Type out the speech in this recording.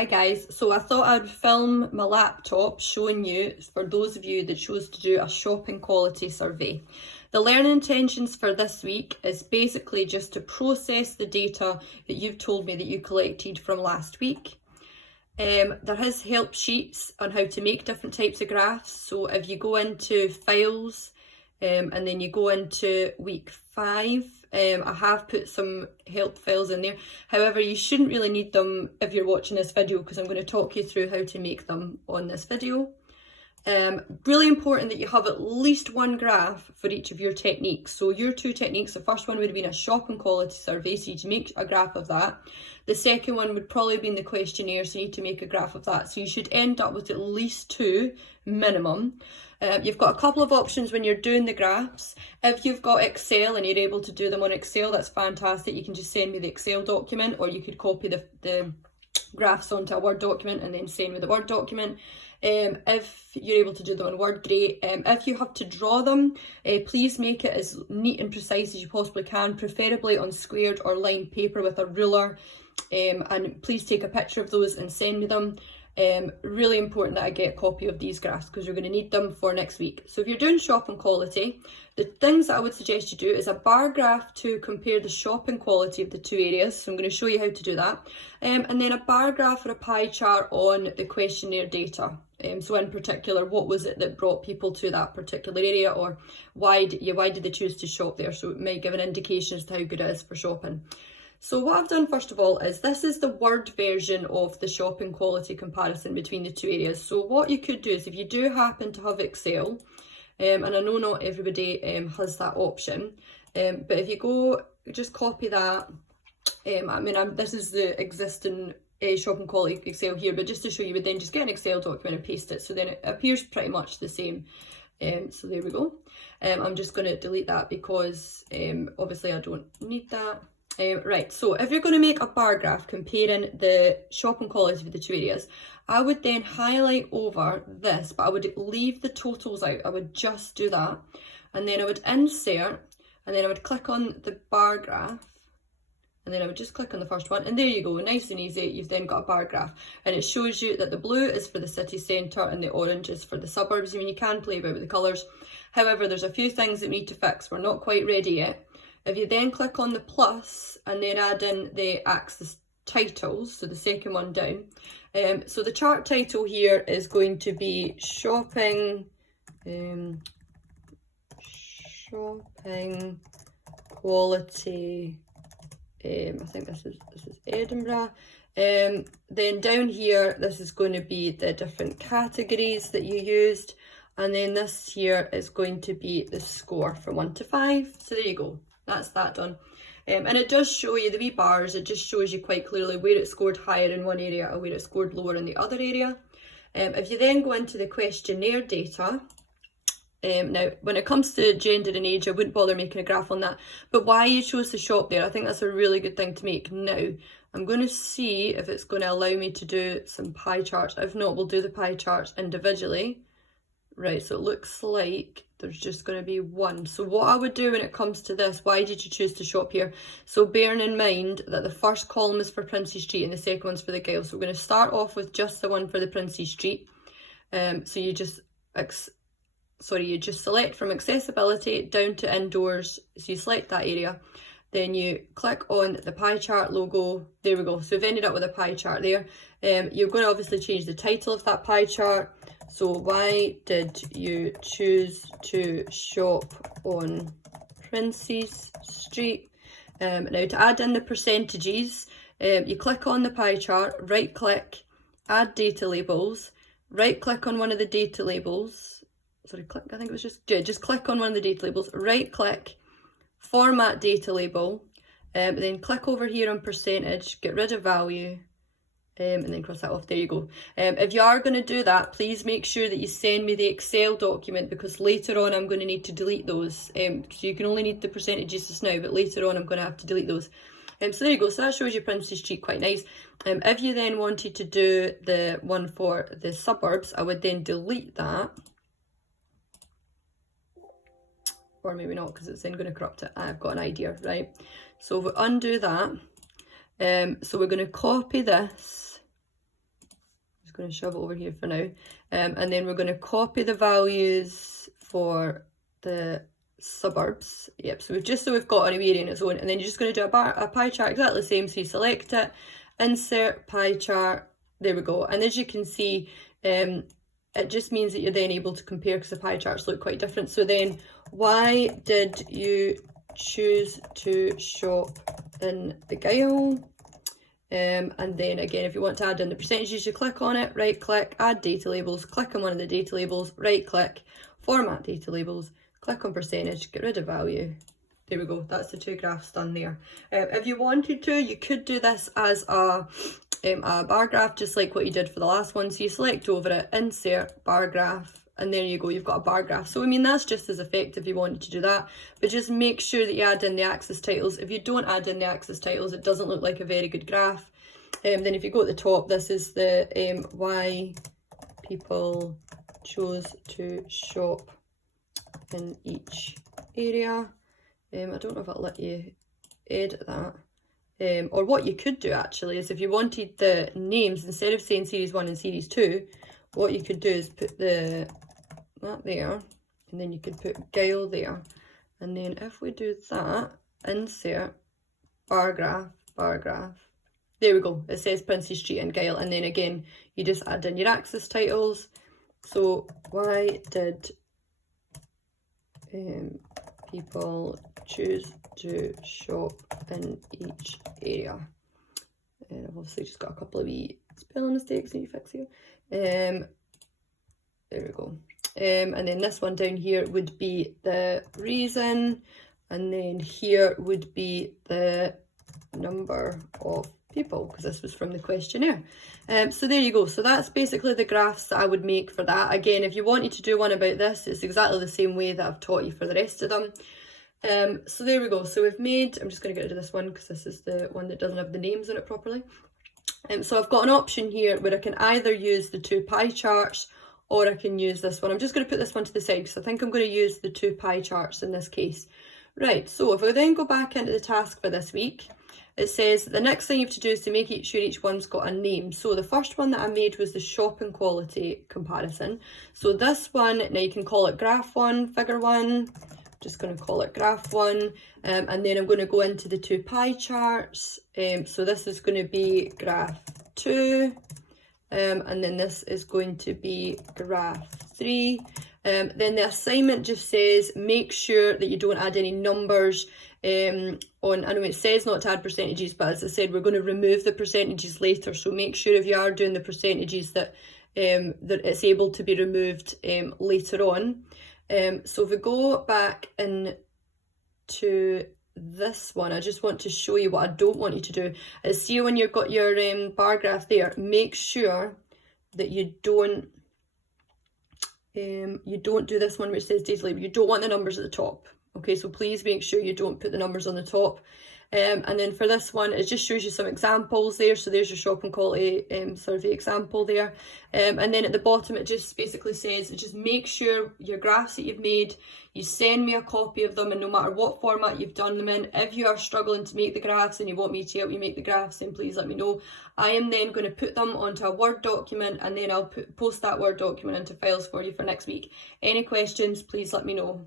Hi guys, so I thought I'd film my laptop showing you, for those of you that chose to do a shopping quality survey. The learning intentions for this week is basically just to process the data that you've told me that you collected from last week. There is help sheets on how to make different types of graphs. So if you go into files and then you go into week 5, I have put some help files in there. However, you shouldn't really need them if you're watching this video because I'm going to talk you through how to make them on this video. Really important that you have at least one graph for each of your techniques. So your 2 techniques, the first one would have been a shopping quality survey, so you need to make a graph of that. The second one would probably be in the questionnaire, so you need to make a graph of that. So you should end up with at least 2 minimum. You've got a couple of options when you're doing the graphs. If you've got Excel and you're able to do them on Excel, that's fantastic. You can just send me the Excel document, or you could copy the graphs onto a Word document and then send me the Word document. If you're able to do them on Word, great. If you have to draw them, please make it as neat and precise as you possibly can, preferably on squared or lined paper with a ruler. And please take a picture of those and send me them. Really important that I get a copy of these graphs because you're going to need them for next week. So if you're doing shopping quality, the things that I would suggest you do is a bar graph to compare the shopping quality of the 2 areas. So I'm going to show you how to do that. And then a bar graph or a pie chart on the questionnaire data. So in particular, what was it that brought people to that particular area, or why did they choose to shop there? So it might give an indication as to how good it is for shopping. So what I've done first of all is this is the Word version of the shopping quality comparison between the 2 areas. So what you could do is if you do happen to have Excel, and I know not everybody has that option, but if you go, just copy that. This is the existing shopping quality Excel here, but just to show you, would then just get an Excel document and paste it, so then it appears pretty much the same. So there we go. I'm just going to delete that because obviously I don't need that. Right, so if you're going to make a bar graph comparing the shopping quality of the 2 areas, I would then highlight over this, but I would leave the totals out. I would just do that, and then I would insert, and then I would click on the bar graph, and then I would just click on the first one, and there you go, nice and easy. You've then got a bar graph, and it shows you that the blue is for the city centre and the orange is for the suburbs. I mean, you can play about with the colours. However, there's a few things that we need to fix. We're not quite ready yet. If you then click on the plus and then add in the axis titles, so the second one down, so the chart title here is going to be shopping quality. I think this is Edinburgh. Then down here, this is going to be the different categories that you used, and then this here is going to be the score from 1 to 5. So there you go. That's that done. And it does show you the wee bars. It just shows you quite clearly where it scored higher in one area or where it scored lower in the other area. If you then go into the questionnaire data, now when it comes to gender and age, I wouldn't bother making a graph on that. But why you chose to shop there, I think that's a really good thing to make. Now, I'm going to see if it's going to allow me to do some pie charts. If not, we'll do the pie charts individually. Right, so it looks like there's just going to be one. So what I would do when it comes to this, why did you choose to shop here? So bearing in mind that the first column is for Princes Street and the second one's for the Gyle. So we're going to start off with just the one for the Princes Street. So you just select from accessibility down to indoors. So you select that area. Then you click on the pie chart logo. There we go. So we've ended up with a pie chart there. You're going to obviously change the title of that pie chart. So why did you choose to shop on Princes Street? Now to add in the percentages, you click on the pie chart, right click, add data labels, right click on one of the data labels. Sorry, click, I think it was just click on one of the data labels, right click, format data label, then click over here on percentage, get rid of value, and then cross that off. There you go. If you are going to do that, please make sure that you send me the Excel document because later on I'm going to need to delete those. So you can only need the percentages just now, but later on I'm going to have to delete those. So there you go. So that shows you Princes Street, quite nice. If you then wanted to do the one for the suburbs, I would then delete that. Or maybe not, because it's then going to corrupt it. I've got an idea, right? So if we undo that, so we're going to copy this going to shove it over here for now. And then we're going to copy the values for the suburbs. Yep, so we've got an area in its own, and then you're just going to do a pie chart exactly the same. So you select it, insert pie chart, there we go. And as you can see, it just means that you're then able to compare because the pie charts look quite different. So then, why did you choose to shop in the Gyle? And then again, if you want to add in the percentages, you click on it, right click, add data labels, click on one of the data labels, right click, format data labels, click on percentage, get rid of value. There we go, that's the two graphs done there. If you wanted to, you could do this as a bar graph, just like what you did for the last one. So you select over it, insert bar graph, and there you go, you've got a bar graph. So I mean, that's just as effective if you wanted to do that, but just make sure that you add in the axis titles. If you don't add in the axis titles, it doesn't look like a very good graph. Then if you go at the top, this is the why people chose to shop in each area. I don't know if I'll let you edit that. Or what you could do actually is, if you wanted the names, instead of saying series 1 and series 2, what you could do is put that there, and then you could put Gyle there. And then if we do that, insert bar graph, there we go, it says Princes Street and Gyle. And then again, you just add in your axis titles. So why did people choose to shop in each area? And I've obviously just got a couple of wee spelling mistakes need to fix here. There we go. And then this one down here would be the reason, and then here would be the number of people, because this was from the questionnaire. So there you go. So that's basically the graphs that I would make for that. Again, if you wanted to do one about this, it's exactly the same way that I've taught you for the rest of them. So there we go. So we've made, I'm just going to get rid of this one because this is the one that doesn't have the names on it properly. So I've got an option here where I can either use the two pie charts, or I can use this one. I'm just going to put this one to the side because I think I'm going to use the two pie charts in this case. Right, so if I then go back into the task for this week, it says the next thing you have to do is to make sure each one's got a name. So the first one that I made was the shopping quality comparison. So this one, now you can call it graph 1, figure 1. Just going to call it graph 1, and then I'm going to go into the two pie charts. So this is going to be graph 2, and then this is going to be graph 3. Then the assignment just says make sure that you don't add any numbers on, I know it says not to add percentages, but as I said, we're going to remove the percentages later, so make sure if you are doing the percentages that that it's able to be removed later on. So if we go back into this one, I just want to show you what I don't want you to do. Is see when you've got your bar graph there, make sure that you don't do this one which says data label. You don't want the numbers at the top. Okay, so please make sure you don't put the numbers on the top. And then for this one, it just shows you some examples there. So there's your shopping quality survey example there. And then at the bottom, it just basically says, just make sure your graphs that you've made, you send me a copy of them, and no matter what format you've done them in, if you are struggling to make the graphs and you want me to help you make the graphs, then please let me know. I am then going to put them onto a Word document, and then I'll post that Word document into files for you for next week. Any questions, please let me know.